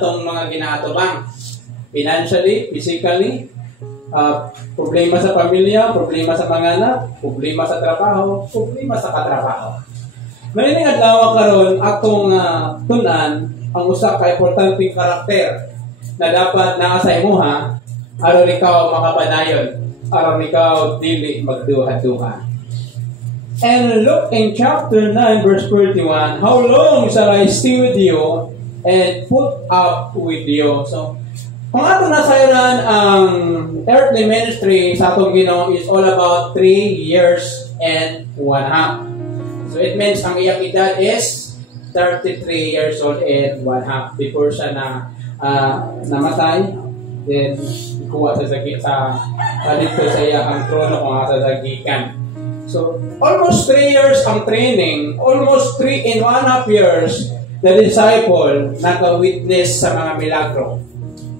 itong mga ginaatubang. Financially, physically, problema sa pamilya, problema sa mga anak, problema sa trabaho, problema sa katrabaho. Mahiling adlaw karon atong tunan ang usa ka importanteng karakter na dapat naa sa imuha aron ikaw makapadayon, aron ikaw dili magduha-duha. And look in chapter 9 verse 41, how long shall I stay with you and put up with you? So, kung ato nasayran ang earthly ministry sa atong Ginoo is all about 3 years and 1/2. So it means ang iyang edad is 33 years old and 1/2 before siya namatay. Then kuha sa dito sa iyang trono kung asa sa gikan. So almost 3 years ang training, almost 3 and 1/2 years the disciple naka-witness sa mga milagro.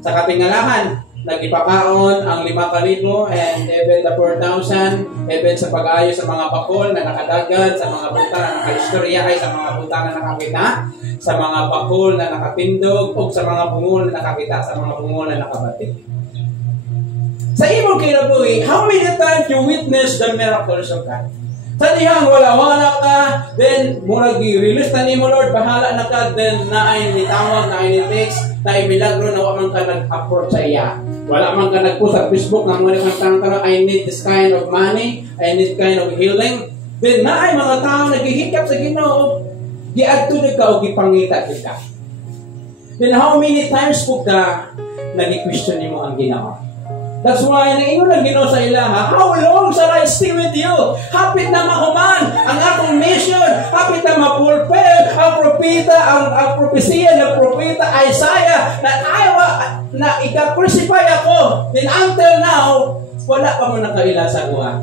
Sa katingalahan, nagipakaon ang 5,000 and even the 4,000, even sa pag-ayos sa mga bakol na nakadagan, sa mga punta na nakaistorya ay sa mga punta na nakakita, sa mga bakol na nakatindog, o sa mga bungol na nakakita, sa mga bungol na nakabatid. Sa imong kinabuhi, how many times you witness the miracles of God? Sa dihang wala-wala ka, then murag i-release na ni mo, Lord, bahala na ka, then naay nitawag, naay ni-text, naay milagro na wala man ka nag-approach sa iya. Wala man ka nag-post sa Facebook na muna kang tanong, I need this kind of money, I need kind of healing. Then naay mga tao naghihikap sa Ginoo, giadto ka o gipangita kita. Then how many times po ka nag-question mo ang Ginoo? That's why naingon lang Ginoo sa ilaha, how long shall I stay with you? Hapit na mahuman ang akong mission, hapit na mapulpil ang propeta, ang propesiya ng propeta Isaiah na ika-crucify ako. Then until now, wala pa mo nakaila sa kuha.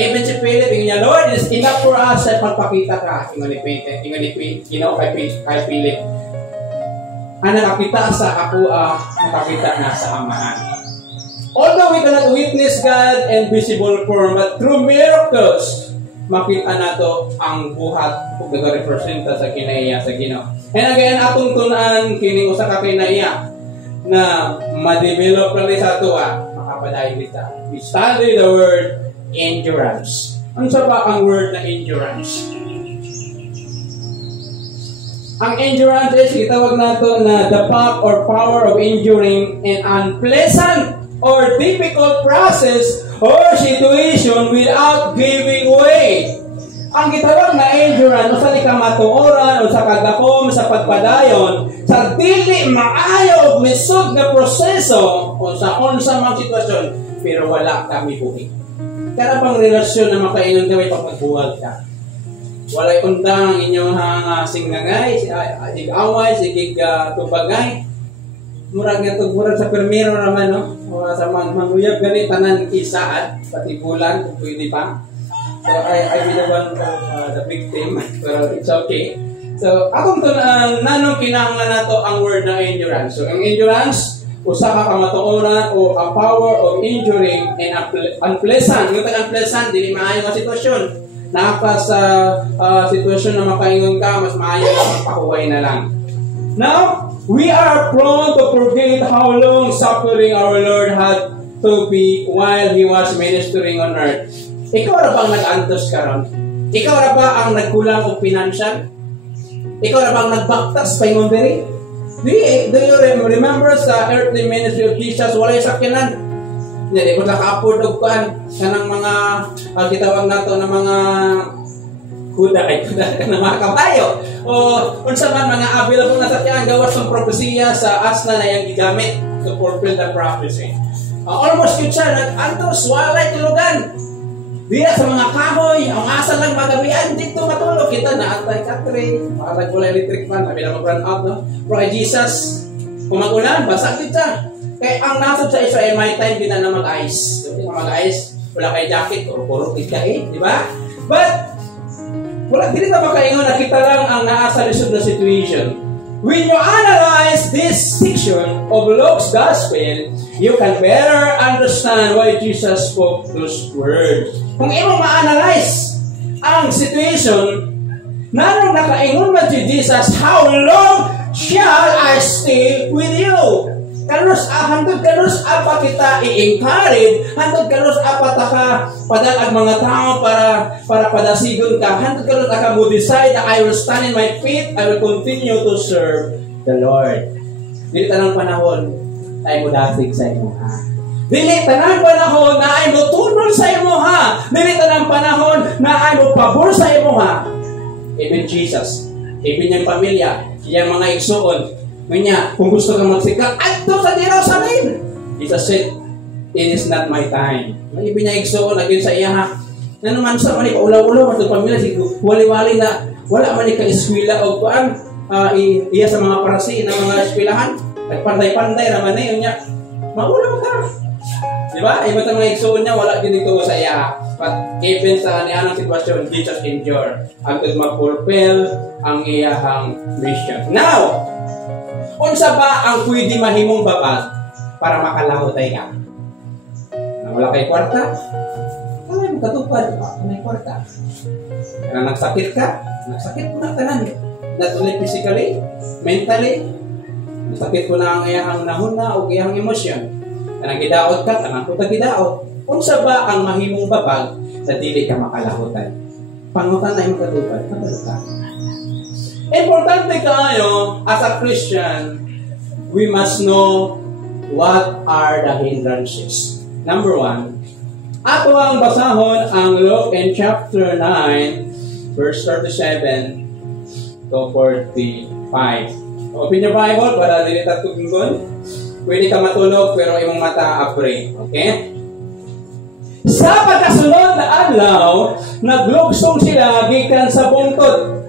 Even si Philip, niya, Lord, it's enough for us at magpakita ka. Ingon ni Ginoo kay Philip. Ang nakakita sa ako, nakakita na sa Amahan. Although we cannot witness God in visible form, but through miracles, makita nato ang buhat ug nagarepresenta sa kinaiya sa Ginoo. And again, atong tunan kining usa ka kinaiya na ma-develop lang sa tuwa, makapadayon kita. We study the word endurance. Ano sa ba ang word na endurance? Ang endurance is itawag nato na the path or power of enduring an unpleasant or difficult process or situation without giving way. Ang gitawag na endurance, o sa likamatuoran, o sa kagakom, sa pagpadayon, sa dili maayo o misod na proseso, o sa unsa mang sitwasyon, pero wala kami buhi. Kaya pang relasyon na makainon kami pag magbuwag ka. Walay undang inyong singnangay, sig-away, sig-tubagay. Murag nga ito, murag sa permero naman, no? O sa manuyab gani, tanan isaat, pati bulan, kung pwede pa. So, I be the one of the victim, pero it's okay. So, akong nanong kinahanglan na to ang word na endurance. So, ang endurance, usa ka kamatuoran o a power of enduring and unpleasant. Yung unpleasant, dili maayo nga sitwasyon. Naka sa sitwasyon na makaingon ka, mas maayo na magpakuhay na lang. Now, we are prone to forget how long suffering our Lord had to be while He was ministering on earth. Ikaw na bang nag-antos karon? Ikaw na ba ang nagkulang o financial? Ikaw na bang nagbaktas pa yung diri? Do you remember sa earthly ministry of Jesus, wala yung sakyanan? Hindi mo naka-afford og kuan kanang mga gitawag nato na mga kuda na mga kabayo. O unsa man mga available na sakyan gawas ng propesiya sa asna na yang gigamit to fulfill the prophecy. Almost yun siya, nag-antos, walay tulugan. Diya sa mga kahoy, ang asa lang magabian, dito matulog. Kita na antay-katri, parang wala electric fan, sabi na mag-run out, no? Pero kay Jesus, kung mag-ulan, basag kita. Kaya ang nasod sa Israel, may time din na mag-ice. Hindi ka mag-ice, wala kay jacket, o puro kita di ba? But, wala, hindi na makaingon na kita lang ang naasa lisod na situation. When you analyze this section of Luke's Gospel, you can better understand why Jesus spoke those words. Kung imo ma-analyze ang situation, nanong nakaingon man si Jesus, how long shall I stay with you. Kanos hantod kanos apa kita i-encourage, hantod kanos apa ta ka padag mga tao para padasigon ka, hantod kanos ka mo decide that I will stand in my feet, I will continue to serve the Lord. Dili tanang panahon ay mo dasig sa imo ha. Dili tanang panahon na ay mo tunol sa imo ha. Dili tanang panahon na ay mo pabor sa imo ha. Even Jesus, even yung pamilya, yung mga igsuon, kanya, kung gusto kang magsikap, adto sa Jerusalem. Jesus said, it is not my time. Ibig niya igsuon, naging sa iya ha. Nanuman sa mani, paulaw-ulaw, at pamilya, wali-wali na, wala man ka-eskwila o kuan, iya sa mga parasi na mga eskwelahan, nagpanday-panday naman niya, niya, maulaw ka. Diba? Iba sa mga igsuon niya, wala din ito sa iya. But even sa anong sitwasyon, Jesus endure hanggang mag-fulfill ang iyahang mission. Now, unsa ba ang pwede mahimong babag para makalahutay ka? Wala kay kwarta? Wala mo katupad. May kwarta. Kaya nagsakit ka? Nagsakit mo na tanan. Not only physically, mentally. Nagsakit mo na ang iyahang nahuna o iyahang emosyon. Kaya gidaot ka, tanang ko gidaot. Unsa ba ang mahimong babag sa dili ka makalahutan? Pangutan na yung katupad. Kapalutan. Importante kayo, as a Christian, we must know what are the hindrances. Number 1, ato ang basahon ang Luke in chapter 9, verse 37 to 45. Open your Bible para dili ta tugtugon. Pwede ka matulog pero imong mata apre. Okay? Sa pagkasunod na adlaw, naglugsong sila gikan sa bungtod.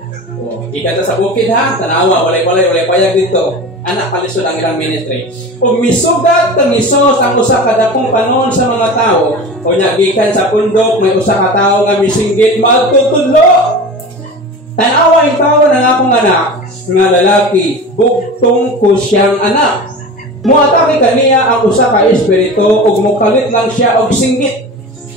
Gikan sa bukid ha, tanawa, walay payag dito. Anak kalisod ang ilang ministry. Ug misugat kang Hesus ang usa ka dakong panon sa mga tawo. Unya gikan sa pundok may usa ka tawo nga misinggit magtutudlo. Tanawa yung tawo ng akong anak nga lalaki, bugtong ko siyang anak. Muatake kaniya ang usa ka espiritu ug mukalit lang siya og singgit.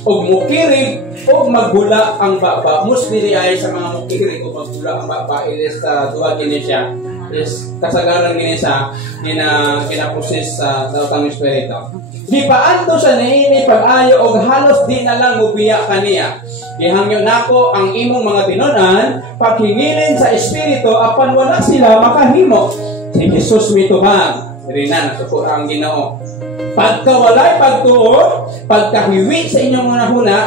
Ug mukirig ug magbula ang baba. Mostly ay sa mga mukirig ug magbula ang baba is duha gini siya. Is kasagaran gini sa kinaproses sa daotang espiritu. Di paadto sa niini pag-ayo og halos di na lang mubiya kaniya. Gihangyo nako ang imong mga tinud-an paghingilin sa espiritu apan wala sila makahimo. Si Jesus mituhag. Rina nasuko ang Ginoo. Pagkawalay pagtuo, pagkahiwi sa inyong mga huna,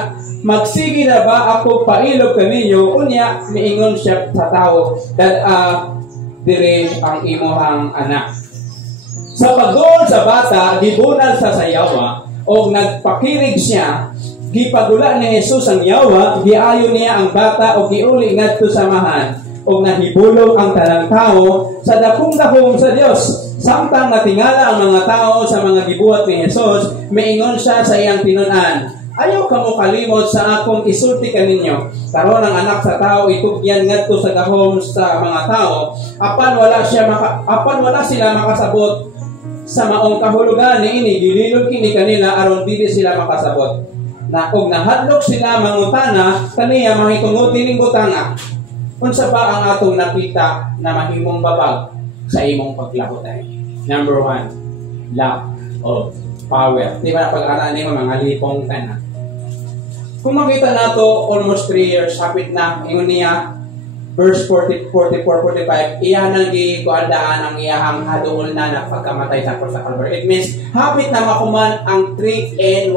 magsige na ba ako pailog kaninyo? Unya, miingon siya sa tao, dire ang imuhang anak. Sa pagdoon sa bata, gibunal sa sayawa, o nagpakirig siya, gipagula ni Jesus ang yawa, giayo niya ang bata, o giuli ngadto sa mahan, o nahibulong ang tanang tao, sa dakong-dakong sa Dios. Samtang natingala ang mga tao sa mga gibuhat ni Jesus, miingon siya sa iyang tinud-an, ayaw kamo kalimot sa akong isulti kaninyo. Karon ang anak sa tao itugyan ngadto sa gahom sa mga tao, apan wala sila makasabot sa maong kahulugan niini, gililod kini kanila aron dili sila makasabot. Na og nahadlok sila mangutana kaniya mahitungod dining butanga. Unsa ba ang atong nakita na mahimong babag sa imong paglahutay? Number 1, lack of power. Di ba pag-araan niyo mga lipong ka na? Kung makita nato almost 3 years, hapit na, ingon niya, verse 44-45, iya nang gikuandaan ang iyahang haduol na pagkamatay sa Calvary. It means, hapit na makuman ang 3.5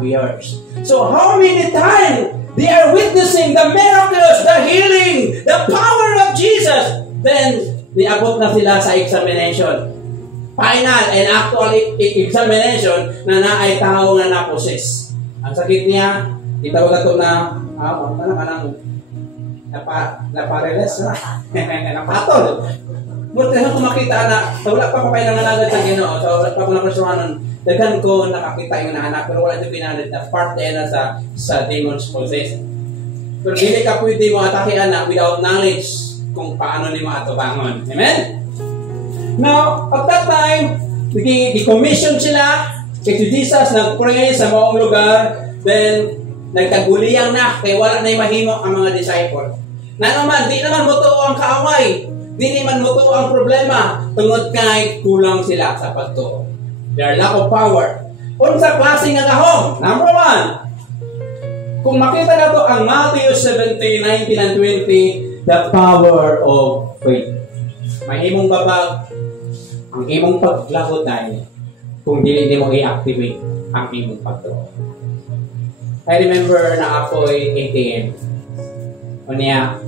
years. So, how many times they are witnessing the miracles, the healing, the power of Jesus? Then, niabot na sila sa examination. Final and actual examination na naay tao na naposes. Ang sakit niya, itawag ito na, napareles na, napatol. Buti kung makita na, wala pa kayo nanganagad sa Ginoo, wala pa ko naprasuhanan, daghan ko nakakita yung anak, pero wala ito pinalit na part na sa demon's possession. Pero hindi ka pwede mo atakian na without knowledge kung paano ni mo ato bangon. Amen? Now, at that time, i-commission sila, si Jesus nag-pray sa maong lugar, then nagkaguliyang na, kaya wala na mahimo ang mga disciple. Na naman, di naman buto ang kaaway. Dili man mo to ang problema tungod kay kulang sila sa pagtuo. Their lack of power. Unsa klase nga gahom? Number 1. Kung makita nato ang Matthew 17:19 and 20, the power of faith. Mahimong babag ang imong paglahutay kung dili mo i-activate ang imong pagtuo. I remember na ako'y ATM. O niya,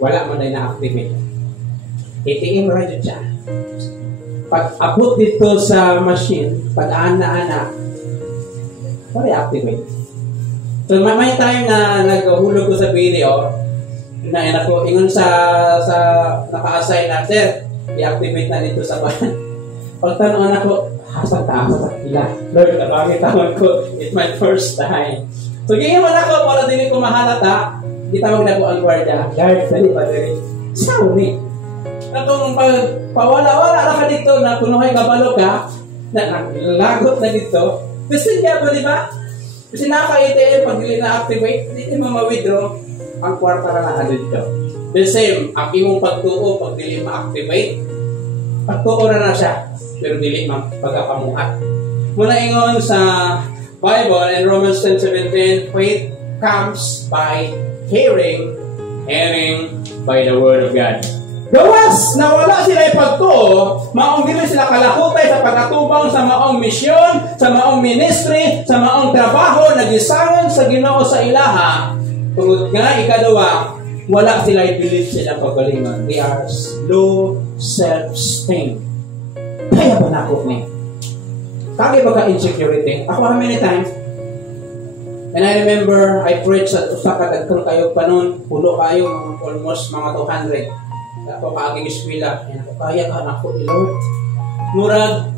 wala mo na na-activate. ATM right siya. Pag abot dito sa machine, pag ana-ana, wala i-activate. So may time na naghulog ko sa video, na ako, ingon sa naka-assign na, sir, i-activate na dito sa bahan. Pagtanong ako, hasang taas sa pila. Lord, nabangit tawag ko, it's my first time. So, ganyan man ako, para din ko mahalata, itawag na ko ang gwardiya. Guard, dali pa dali. Sabi. Kung pawala-wala na ka dito, na kung may kabalo ka, na lagot na dito, gusto niya ba, di ba? Kasi naka-ATM, pag hindi na-activate, hindi mo ma-withdraw ang kwarta na dito. The same, ang imong pagtuo, pag hindi ma-activate, pagtuo na siya, pero hindi pagkapamuhat. Muna ingon sa Bible in Romans 10:17, faith comes by hearing, hearing by the word of God. Gawas na wala sila ipagtuo, maong dili sila kalahutay sa pagkatubang sa maong misyon, sa maong ministry, sa maong trabaho na gisangon sa Ginoo sa ilaha. Tungod nga ikaduwa, wala sila ipilit sila pagalingon. They are low self-esteem. Kaya ba na ako ni? Kaya ba ka insecurity? Ako how many times? And I remember, I preached at Osaka, nagkaroon kayo pa noon, pulo kayo, almost mga 200. Ako kaaging eskwela, and ako kaya ka na ako, Lord. Murag,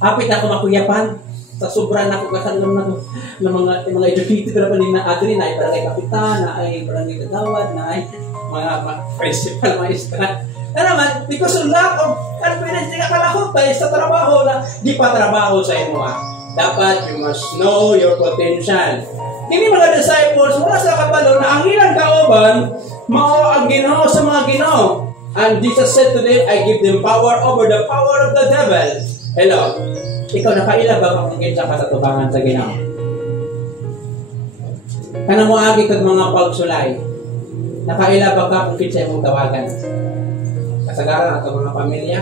hapit ako makuyapan, sa sobra na ako kasalam na ng mga educated na panin na adri, na ay barangay kapitan, na ay barangay kagawad, na ay mga principal, maestra. Na naman, because of lack of confidence, nga kalahutay sa trabaho na di pa trabaho sa imo. Dapat, you must know your potential. Kini mga disciples, wala sa kabalo na ang ilang kauban, mao ang Ginoo sa mga Ginoo. And Jesus said to them, I give them power over the power of the devil. Hello? Ikaw, nakaila ba kung kinsa ka sa tubangan sa Ginoo? Kanang mo agi kag mga pagsulay, nakaila ba ka kung kinsa imong tawagan? Kasagaran ato mga pamilya,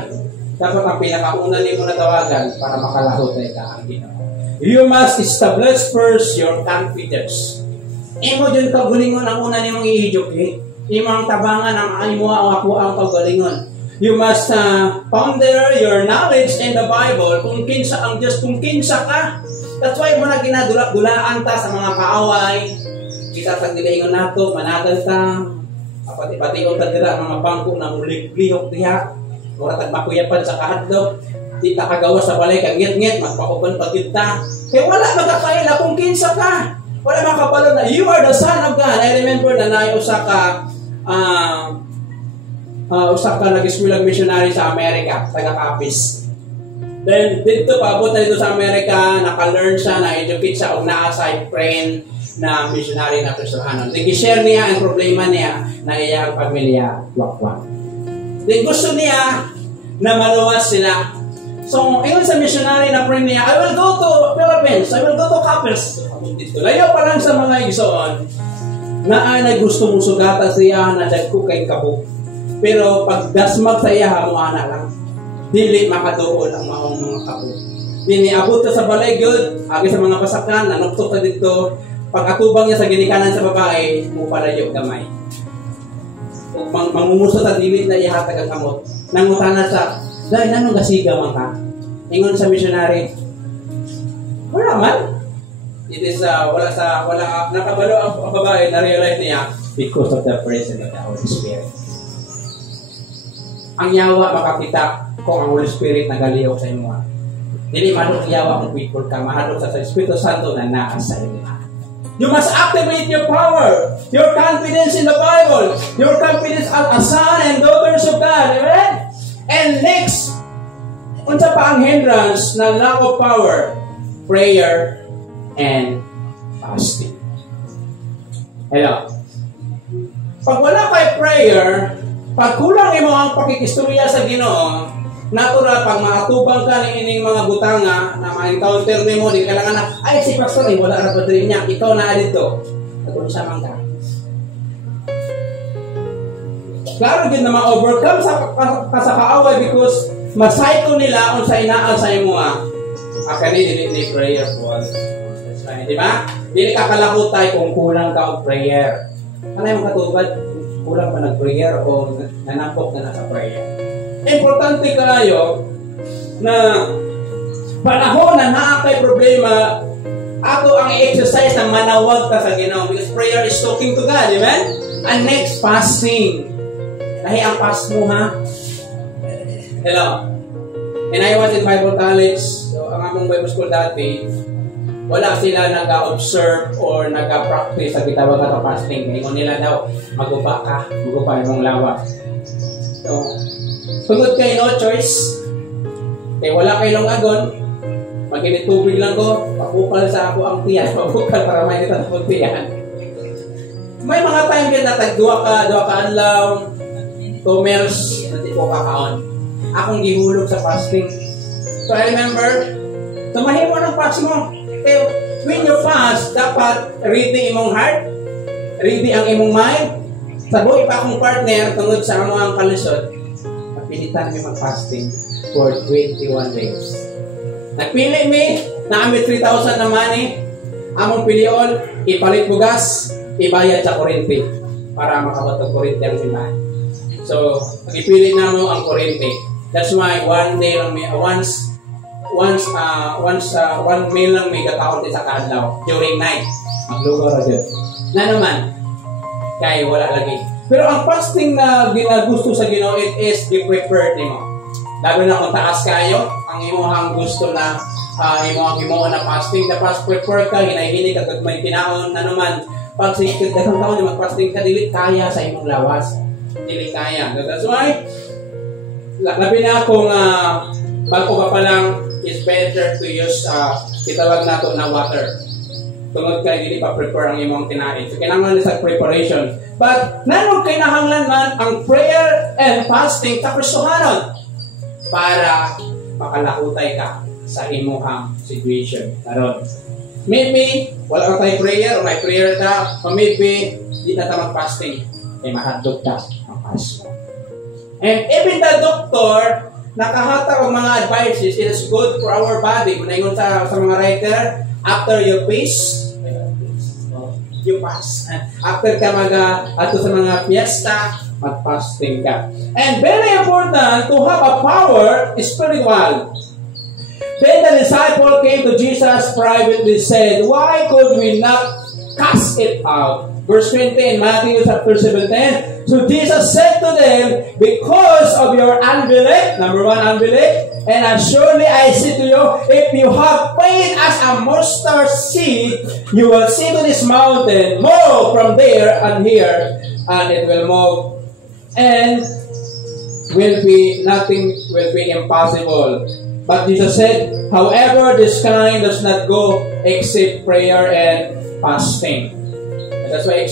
dapat ang pinakauna nimo na tawagan para makalahutay ka ang Ginoo. You must establish first your confidence. Imo dyan kagalingon ang una nimong i-educate. Imo ang tabangan ang imo ang ako ang kagalingon. You must ponder your knowledge in the Bible kung kinsa ang Diyos, kung kinsa ka. That's why mo na ginadula-dulaan ta sa mga kaaway. Kita tag dilaingon nato, managal ta. Pati-pati-on ta dira mga bangko na mulig-lihok diha. Mura tag makuyapan sa kahadlok. Di ta kagawa sa balay kag ngit-ngit, magpakuban pagid ta. Kaya wala magkakaila kung kinsa ka. Wala makapalo na you are the son of God. I remember na naay usa ka nag-eskwela missionary sa Amerika, taga-Capiz. Then dito paabot na dito sa Amerika, naka-learn siya, na-educate siya og naa sa friend na missionary na Kristiyano. Nag-share niya ang problema niya na iyang pamilya wakwak. Then gusto niya na maluwas sila. So, ayun sa missionary na friend niya, I will go to Philippines, I will go to Capiz. Layo pa lang sa mga igsoon na ay gusto mong sugatan siya na dagko kay kabuk. Pero pag dasmag sa iya, hamuana lang. Dili makaduol ang maong mga kabuk. Dini abot ka sa balay good, agi sa mga pasakan, nanuktok ka dito. Pag atubang niya sa ginikanan sa babae, mupalayo gamay. Mangumuso sa dilit na ihatag ang kamot. Nangutana sa, dahil nanong gasiga man ka? Ingon sa missionary, wala man. It is, wala, nakabalo ang babae, na-realize niya, because of the presence of the Holy Spirit. Ang yawa makakita kung ang Holy Spirit nagaliyaw sa imo. Dili manong yawa kung people ka, mahalok sa Espiritu Santo na naa sa imo. You must activate your power, your confidence in the Bible, your confidence as a son and daughters of God. Amen? And next, unsa pa ang hindrance na lack of power? Prayer and fasting. Hello. Pag wala kay prayer Pag kulang imo ang pakikistorya sa Ginoo, natural pag maatubang ka ng ining mga butanga na ma-encounter nimo di kailangan na ay si pastor wala ra padri niya, ikaw na dito. Atun sa man ka. Klaro gid na ma-overcome sa kaaway because masayko nila unsa inaan sa imo akani dili prayer po. Di ba? Dili ka kalahutay kung kulang ka og prayer. Ano yung katubad? Kulang pa nag-prayer o nanapok na nasa prayer. Importante kayo na panahon na naakay problema, ato ang i-exercise na manawag ka sa Ginoo because prayer is talking to God, amen? And next, fasting. Dahil ang fast mo, ha? Hello? And I was in Bible College, so ang among Bible School dati, wala sila nag-observe or nag-practice sa gitawag ka fasting. Ngayon nila daw, magupa yung lawas. So, sunod kayo, no choice. Kaya wala kayong agon, maginit tubig lang ko, papukal sa ako ang tiyan, papukal para may nito sa tiyan. May mga time din na tag-dua ka anlaw, tumers, na di ko kakaon. Akong gihulog sa fasting. So I remember, tumahin mo ng fast mo. When you fast, dapat ready imong heart, ready ang imong mind. Sabuhi pa akong partner tungod sa among kalisod. Napilitan mi mag-fasting for 21 days. Nagpili mi, naamit 3,000 na money. Among pilion, ipalit bugas, ibayad sa kuryente para makabot ang kuryente ang simbahan. So, ipili na mo ang kuryente. That's why one day lang may once 1 meal lang may gakaunti sa kadlaw during night. Maglugar ra jud. Na naman kay wala lagi. Pero ang fasting na ginagusto sa Ginoo it is the prepared nimo. Lalo na kung taas kayo, ang imong gusto na imong na fasting, dapat prepare ka, hinay-hini ka kag may tinaon na naman. Pag sikit daghang taon na mag-fasting ka dili kaya sa imong lawas. Dili kaya. That's why labi na akong bago ka pa lang is better to use itawag nato na water. Tungod kay dili pa prepare ang imong tinaid. So kinahanglan sa preparation. But nanong kinahanglan man ang prayer and fasting sa persuhanon para makalahutay ka sa imong situation. Karon, maybe wala ka tay prayer o may prayer ka, o maybe di na ta mag-fasting. Ay mahadlok ka ang fast. And even the doctor nakahatag ang mga advices, it is good for our body. Manaingon sa mga writer, after you fast. After ka ato sa mga fiesta, mag-fasting ka. And very important to have a power spiritual. Then the disciple came to Jesus privately said, why could we not cast it out? Verse 20 in Matthew chapter 17. So Jesus said to them, because of your unbelief, number one, unbelief, and surely I say to you, if you have faith as a mustard seed, you will say to this mountain, move from there and here, and it will move. And nothing will be impossible. But Jesus said, however, this kind does not go except prayer and fasting. And that's why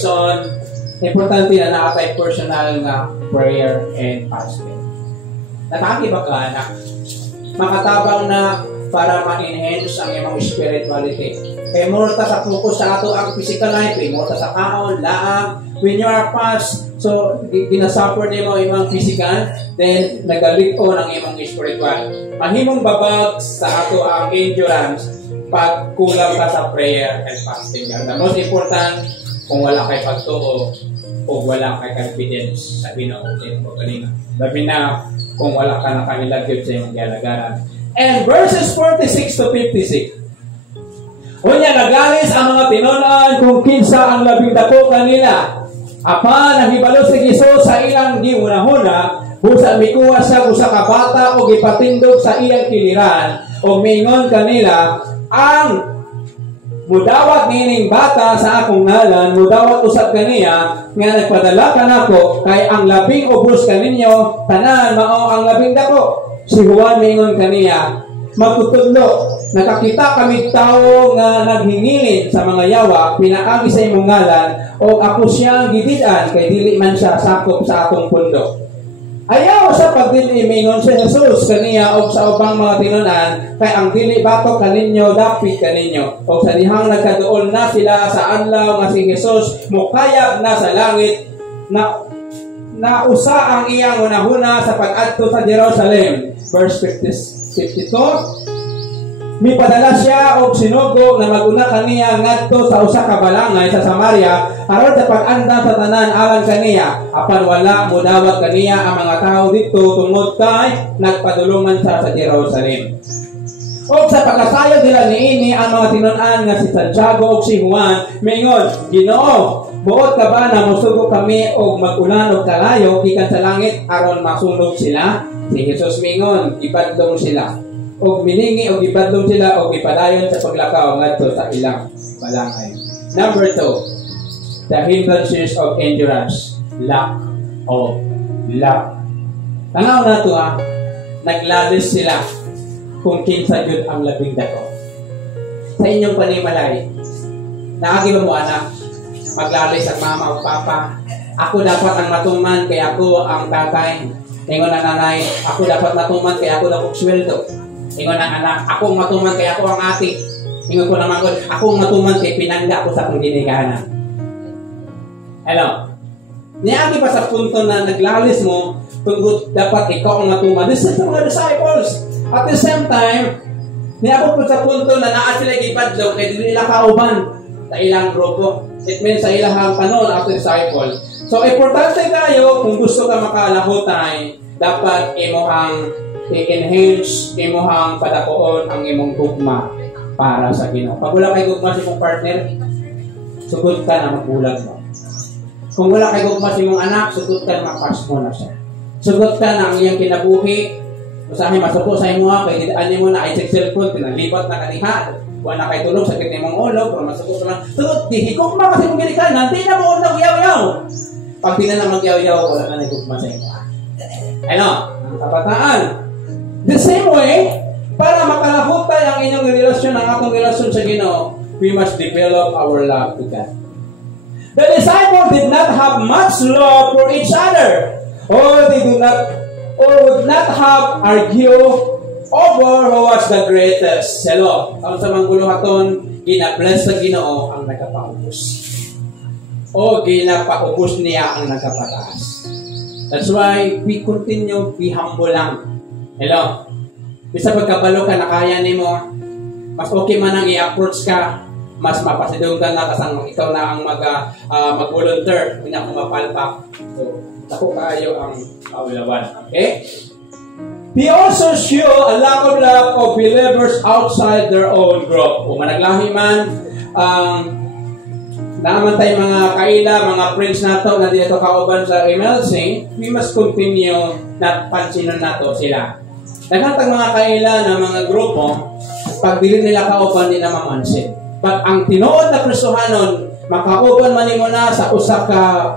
importante na nakatay personal na prayer and fasting. Nakakiba ka na makatabang na para ma-enhance ang imong spirituality. Kaya mura ta sa focus sa ato ang physical life, mura ta sa kaon, laang. When you are fast, so ginasuffer nimo imong physical, then nagalig-on ang imong spiritual. Mahimong babag sa ato ang endurance pag kulang ka sa prayer and fasting. The most important, kung wala kay pagtuo o wala kay confidence sa Ginoo mo kanina. Labi na kung wala ka na kanilagyod sa iyong galagaran. And verses 46 to 56. Unya nagalis ang mga tinunan kung kinsa ang labing dako kanila. Apa nahibalo si Jesus sa ilang giunahuna, busa mikuha siya usa ka bata o gipatindog sa iyang kiliran o mingon kanila ang mudawat nining bata sa akong ngalan, mudawat usab kaniya nga nagpadala ka nako kay ang labing ubos kaninyo tanan mao ang labing dako. Si Juan mingon kaniya, magtutudlo, nakakita kami tao nga naghingilin sa mga yawa, pinaagi sa imong ngalan o ako siyang gididan kay dili man siya sakop sa akong pundo. Ayaw sa pagdili mingon si Jesus kaniya og sa ubang mga tinunan kay ang dili batok kaninyo dapit kaninyo. Og sa dihang nagkaduol na sila sa adlaw nga si Jesus mukayab na sa langit na usa ang iyang hunahuna sa pag-adto sa Jerusalem. Verse 52. Mipadala siya og sinugo na maguna kaniya ngadto sa usa ka balangay sa Samaria aron sa pag-anda sa tanan alang kaniya apan wala modawat kaniya ang mga tawo didto tungod kay nagpadulungan siya sa Jerusalem. Og sa pagkasayo nila niini ang mga tinun-an nga si Santiago ug si Juan mingon, Ginoo, buot ka ba na mosugo kami og mag-ulan og kalayo gikan sa langit aron masunog sila? Si Jesus mingon, ibadlong sila. Og miningi og ibadlong sila og ipadayon sa paglakaw ngadto sa ilang balangay. Number 2, the hindrances of endurance, lack of love. Tanaw na to naglalis sila kung kinsa jud ang labing dako. Sa inyong panimalay, naagi ba mo anak, maglalis ang mama o papa, ako dapat ang matuman kay ako ang tatay. Ingon ang nanay, ako dapat matuman kay ako dapat sweldo. Ingon ang anak, ako ang matuman kay ako ang ate. Ingon ko naman ko, ako ang matuman kay pinangga ako sa pagdiniganan. Hello? Niagi pa sa punto na naglalis mo, tungkol dapat ikaw ang matuman. This is the mga disciples. At the same time, niabot po sa punto na naa sila gibadlaw kay dili nila kauban sa ilang grupo. It means sa ilang panon after disciple. So, importante kayo kung gusto ka makalahutay, dapat imuhang i-enhance, imuhang padakoon ang imong gugma para sa Ginoo. Pag wala kay gugma sa imong partner, sugod ka na magbulag mo. Kung wala kay gugma sa imong anak, sugod ka na mapas mo na siya. Sugod ka na ang iyang kinabuhi. Usahay masuko sa imo kay ani mo na ay cellphone pinalipat na kaniha. Wala kay tulog sakit nimong ulo, pero masuko ka lang. Sugod di gugma kasi mong ginikanan, di na mo unang yaw-yaw. Pag di na mag-yaw-yaw, wala ka na gugma sa imo. Ano? Ang kabataan. The same way, para makalahutay ang inyong relasyon, ang atong relasyon sa Ginoo, we must develop our love to God. The disciples did not have much love for each other, or would not have argue over who was the greatest. Hello, ang sa mangguluhaton, gina-bless sa Ginoo ang nagkapaubos. O ginapaubos niya ang nagkapataas. That's why we continue, be humble lang. Hello? Bisa pagkabalo ka na kaya ni mo, mas okay man ang i-approach ka, mas mapasidong ka na kasang ikaw na ang mag-volunteer, kunya kung mapalpak. So, ako kayo ang kaulawan. Okay? They also show a lack of love of believers outside their own group. Kung managlahi man, naman tayo mga kaila, mga friends nato na dito kauban sa MLC, we must continue na pansinan nato sila. Naghatag mga kaila na mga grupo, pag dili nila kauban, di na mamansin. Pag ang tinuod na Kristohanon, makauban man mo na sa usa ka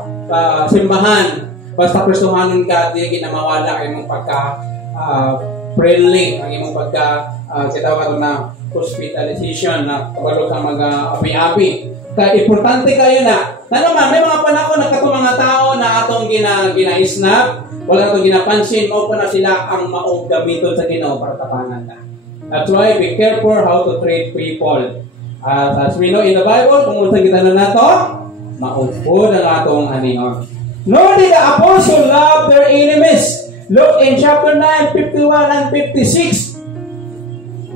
simbahan, basta Kristohanon ka, di ginamawala ang imong pagka-friendly, ang imong kitawag na hospitalization, na kabalo sa mga abi-abi. Kaya importante kayo na naman, may mga panahon na katong mga tao na atong gina-snap, wala itong ginapansin, o pa na sila ang maong gamiton sa Ginoo para tapanan na. That's why, be careful how to treat people. As we know in the Bible, kung unsa kita na nato, maupod ang atong anion. Nor did the apostle love their enemies. Look in chapter 9, 51 and 56.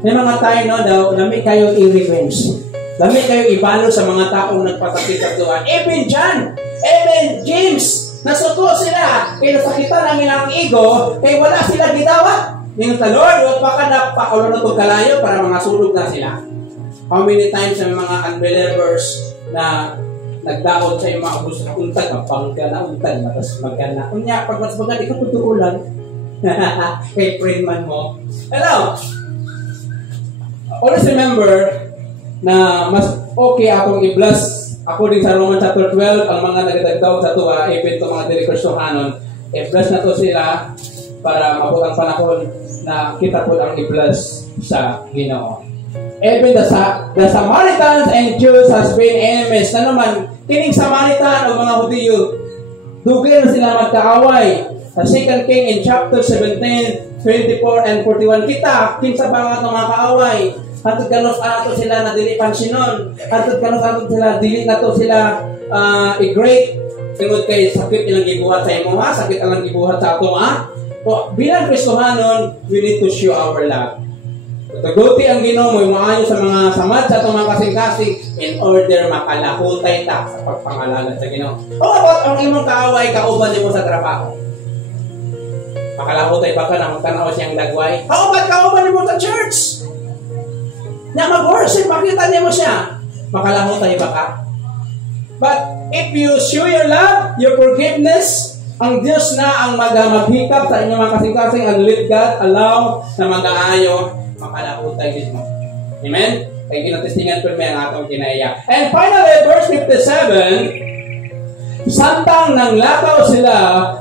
May mga tayo daw, lami kayo i-revenge. Lami kayo ibalo sa mga taong nagpasakit sa tuwan. Even John, even James, nasuko sila, kaya nasakitan ang ilang ego, kaya wala sila gitawa. Ngayon sa Lord, huwag baka napakaulo na itong kalayo para mga sulog na sila. How many times ang mga unbelievers na nagdaot sa yung mga gusto na untag, mapangga na untag, matas magana. Kunya, pag mas magana, ikaw putukulan. Kay friend man mo. Hello? Always remember na mas okay akong i-bless according sa Romans chapter 12, ang mga nagatagdaw sa tuwa, even itong mga Kristohanon, i-bless na to sila para mabutang panahon na kita po ang i-bless sa Ginoo. Even the Samaritans and Jews has been enemies. Na naman, kining Samaritan o mga Hudiyo, dugay na sila magkaaway. Sa 2 King in chapter 17, 24 and 41, kita, kinsa ba nga mga kaaway? Hatod kanos ato sila na dili pansinon. Hatod kanos ato sila dili na to sila i-great. Tungod kay sakit ilang gibuhat sa imo ha, sakit ilang gibuhat sa ato ha. So, bilang Kristohanon, we need to show our love. Tuguti ang Ginoo mo maayo sa mga samad sa atong mga kasing-kasing in order makalahutay ta sa pagpangalanan sa Ginoo. O about ang imong kaaway kauban nimo sa trabaho. Makalahutay ba ka na magtanaw siyang dagway? How about kauban nimo sa church? Na mag-worship, makita niyo mo siya. Makalahutay ba ka? But if you show your love, your forgiveness, ang Diyos na ang maghikap sa inyong mga kasing-kasing and let God allow na mag-aayo, makalahutay din mo. Amen? Kaya kinatestingan po may ang atong kinaiya. And finally, verse 57, samtang nang lakaw sila,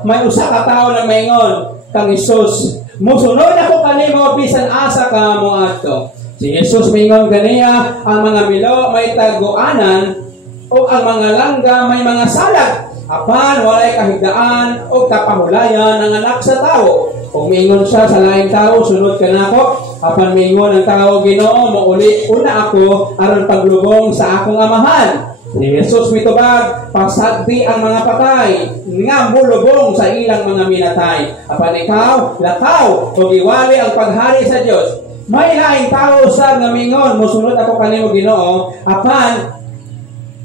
may usa ka tao na maingon, kang Isus, musunod ako kanimo bisan asa ka mo ato. Si Jesus mingon ganiya, ang mga milo may taguanan o ang mga langga may mga salag. Apan walay kahigdaan o kapahulayan ng anak sa tao. Kung mingon siya sa laing tao, sunod ka na ako. Apan mingon ang tao, Ginoo, mauli una ako aron paglubong sa akong amahan. Si Jesus mitubag, pasagdi ang mga patay, nga mulubong sa ilang mga minatay. Apan ikaw, lakaw, o iwali ang paghari sa Diyos. May laing tao sa ngamingon, musunod ako kanimo Ginoo, apan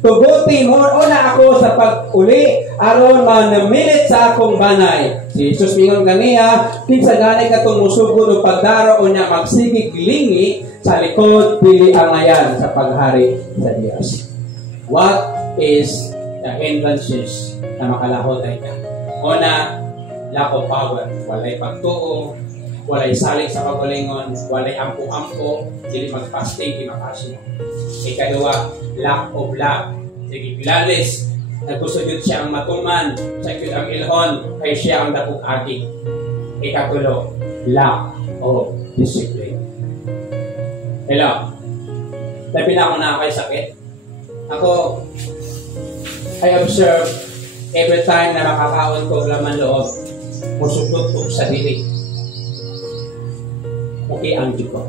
tuguti mo una ako sa pag-uli aron manamilit sa akong banay. Si Jesus mingon ganiya, kinsa gani katong musugod o pagdaro o niya magsigig lingi sa likod pili ang ayan sa paghari sa Dios. What is the hindrances na makalahutay ka? Una, lack of power, walay pagtuo, walay salig sa pagalingon, walay ampo-ampo, dili mag-fasting, di makasya. Ikaduwa, lack of love. Sige, pilalis, nagkusudod siya ang matuman, sakit ang ilhon, kay siya ang dapog-agi. Ikatulo, lack of discipline. Hello? Sabi na ako na kay sakit. Ako, I observe every time na makakaon ko laman loob, musudod ko sa dili. Okay ang Diyos ko.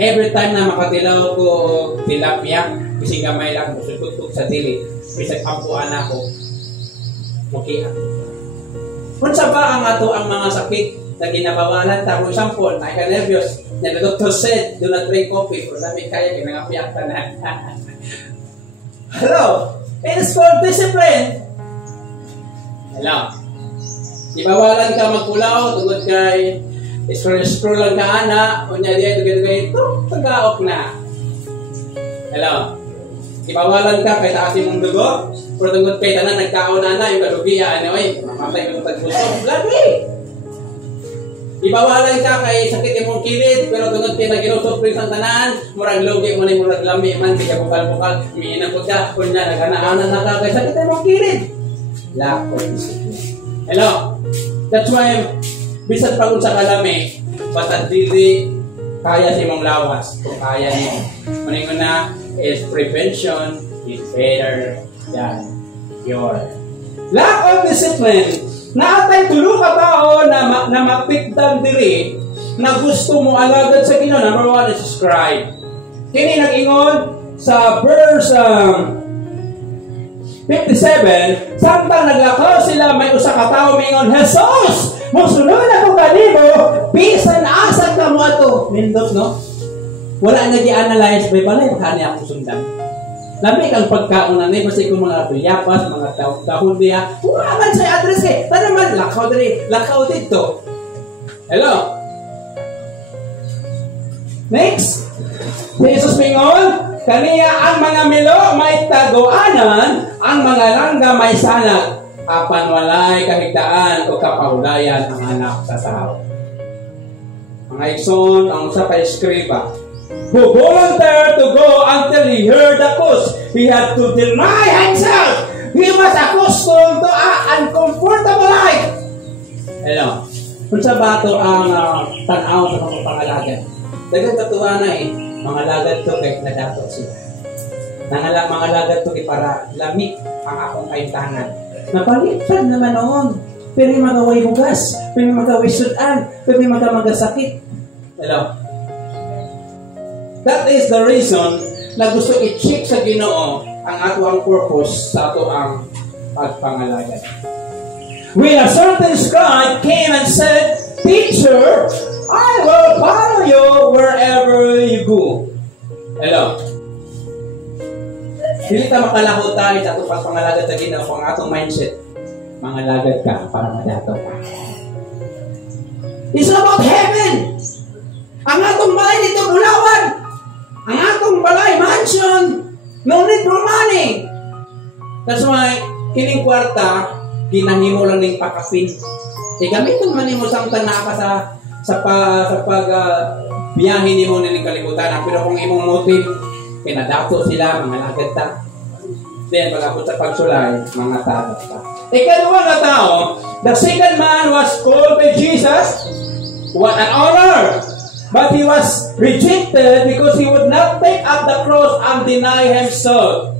Every time na makatilaw ko tilapia, kasi gamay lang, musudod sa dili, bisag ampuan ako, okay ang Diyos ko. Kung sa ba ang ato ang mga sakit na ginabawalan, tapos example, ay ka-nervyos, na the doctor said, do not drink coffee, kung namin kaya, kinangapiyak ka na. Hello? It is called discipline. Hello? Ibawalan ka magpulaw, tungod kay scroll lang ka ana, unya diya tugay-tugay, tagaok na. Hello? Ibawalan ka kay taasin mong dugo, pero tungod kay tanan nagkaon na yung kalugiya, ano eh, mamatay mo tagpuso, lagi! Ibawalan ka kay sakit imong kilid, pero tungod kay naginusuprin sa tanan, murag logi mo na murag lami man, kaya bukal-bukal, umiinang po ka, kunya naghanaanan na ka kay sakit imong kilid. Lack of discipline. Hello? That's why, bisan pagod sa kalami, basta dili kaya sa imong lawas, kung kaya niyo. Maningon na, is prevention is better than cure. Lack of discipline. Naatay tulo ka tao na mapigtan diri na gusto mo alagad sa Ginoo. Number 1 is scribe. Kini nag-ingon sa verse 57, samtang naglakaw sila, may usa ka tawo mingon, Jesus, musunod ako kanimo, bisan asa ka mo ato. Nindot, no? Wala na gi-analyze by balay, baka niya ako sundan. Labi kang pagkaon na ni basta kung mga biyapas, mga tahon niya, huwaman sa address eh. Tanaman, lakaw dito. Hello? Next. Jesus mingon, kaniya ang mga milo may taguanan, ang mga langga may sanag, apan walay kahigdaan o kapahulayan ang anak sa tao. Mga igsoon, ang usa ka eskriba, who volunteered to go until he heard the cause. He had to deny himself. He was accustomed to an uncomfortable life. Hello. Kung sa bato ang tanaw sa mga pangalagad. Dagang katuwa na eh. Mga lagad to kahit nadato sila. Mga lagad to para lamig ang akong kaintanan. Napalitan naman noon. Pero yung magaway bugas, pero yung magaway sudan, pero yung magasakit. Hello? That is the reason na gusto i-check sa Ginoo ang ato ang purpose sa ato ang pagpangalagad. When a certain scribe came and said, "Teacher, I will follow you wherever you go." Hello? Hindi ta makalahot tayo sa ato pagpangalagad sa Ginoo kung atong mindset. Mangalagad ka para madato ka. It's about heaven. Ang atong balay dito Bulawan. Ang atong balay mansion. No need for money. That's why kining kwarta ginahimo lang ning pakapin. Gamiton man nimo sang tanaka sa pag biyahe nimo ning kalibutan. Pero kung imong motive pinadato sila mangalagad ta. Then pag-abot sa pagsulay, mga tadat pa. Ikaduwa na tao, the second man was called by Jesus. What an honor! But he was rejected because he would not take up the cross and deny himself.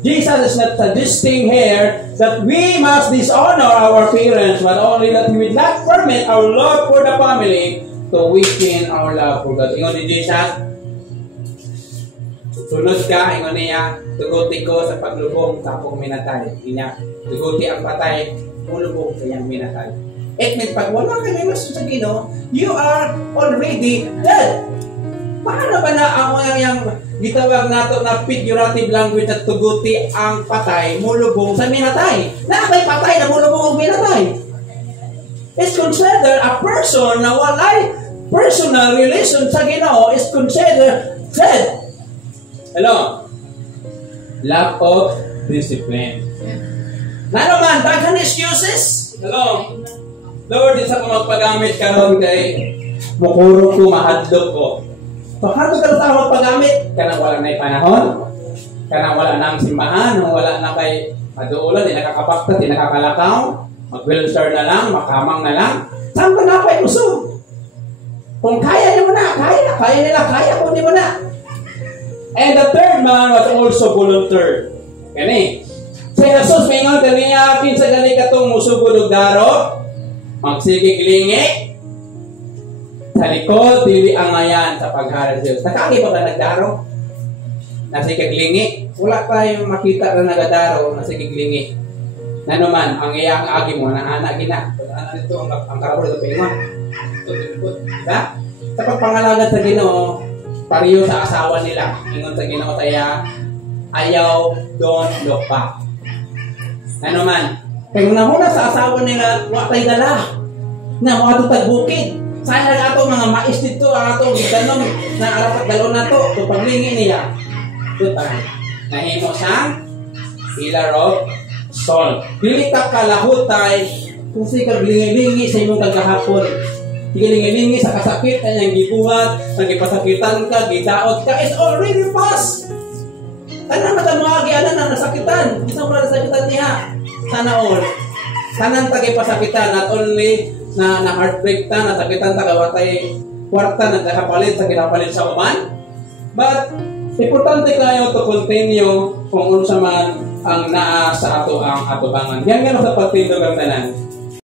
Jesus is not suggesting here that we must dishonor our parents, but only that we will not permit our love for the family to weaken our love for God. Ingon ni Jesus, sunod ka, ingon niya, tuguti ko sa paglubong sa akong minatay. Inya, tuguti ang patay, mulubong sa iyang minatay. It means pag wala ka may masun sa Ginoo, you are already dead. Paano ba na ang yung gitawag nato na figurative language at tuguti ang patay, mulubong sa minatay? Na may patay na mulubong ang minatay. It's considered a person na walay personal relation sa Ginoo is considered dead. Hello? Lack of discipline. Na naman, daghan excuses. Hello? Lord, isa ko magpagamit karon kay mukuro ko, mahadlok ko. So, hadlok ka sa magpagamit. Kanang wala na panahon. Kanang wala na ang simbahan. Nung wala na kay maduulan, di nakakapakta, di nakakalakaw. Mag-wheelchair na lang, makamang na lang. Saan ko na pa usog? Kung kaya niyo na, kaya nila, kaya kung di mo na. And the third man was also volunteer. Kani. Sa Jesus, may nga kaniya, kinsa gani katong musugod og daro, magsigig lingi, sa likod, dili ang mayan sa paghara sa Diyos. Nakagi ba ka nagdaro? Nasigig lingi. Wala tayong makita na nagadaro, nasigig lingi. Na naman, ang iyang agi mo, naana gina. Naana nito, ang karabor ito pingon. Ito, pinipot. Diba? Sa pagpangalagad sa Ginoo, pariyo sa asawa nila. Ingon sa Ginoo tayo, ayaw, don't look back. Ano man, kaya muna sa asawa nila, wakay dala. Na mga tagbukid. Sana na ito mga mais dito, ato, gitanong na arapat galon na to, ito paglingi niya. Ito tayo. Nahimo sang pillar of salt. Dili ka kalahutay, kung sikag lingi-lingi sa imong kagahapon. Gilingi-lingi sa kasakit, kanyang gibuhat, nagipasakitan ka, gidaot ka, it's already past. Kana matamagi na nasakitan. Isang mga nasakitan niya. Sana all. Sana tagipasakitan, not only na heartbreak ta, nasakitan ta, kawatay kwarta, nagkapalit sa kinapalit sa uman. But, importante kayo to continue kung unsa man ang naa sa ato ang atubangan. Yan nga sa pagtindog ang tanan.